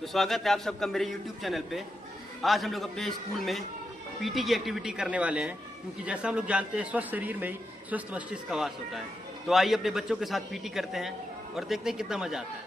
तो स्वागत है आप सबका मेरे YouTube चैनल पे। आज हम लोग अपने स्कूल में पीटी की एक्टिविटी करने वाले हैं, क्योंकि जैसा हम लोग जानते हैं स्वस्थ शरीर में ही स्वस्थ मस्तिष्क का वास होता है। तो आइए अपने बच्चों के साथ पीटी करते हैं और देखते हैं कितना मजा आता है।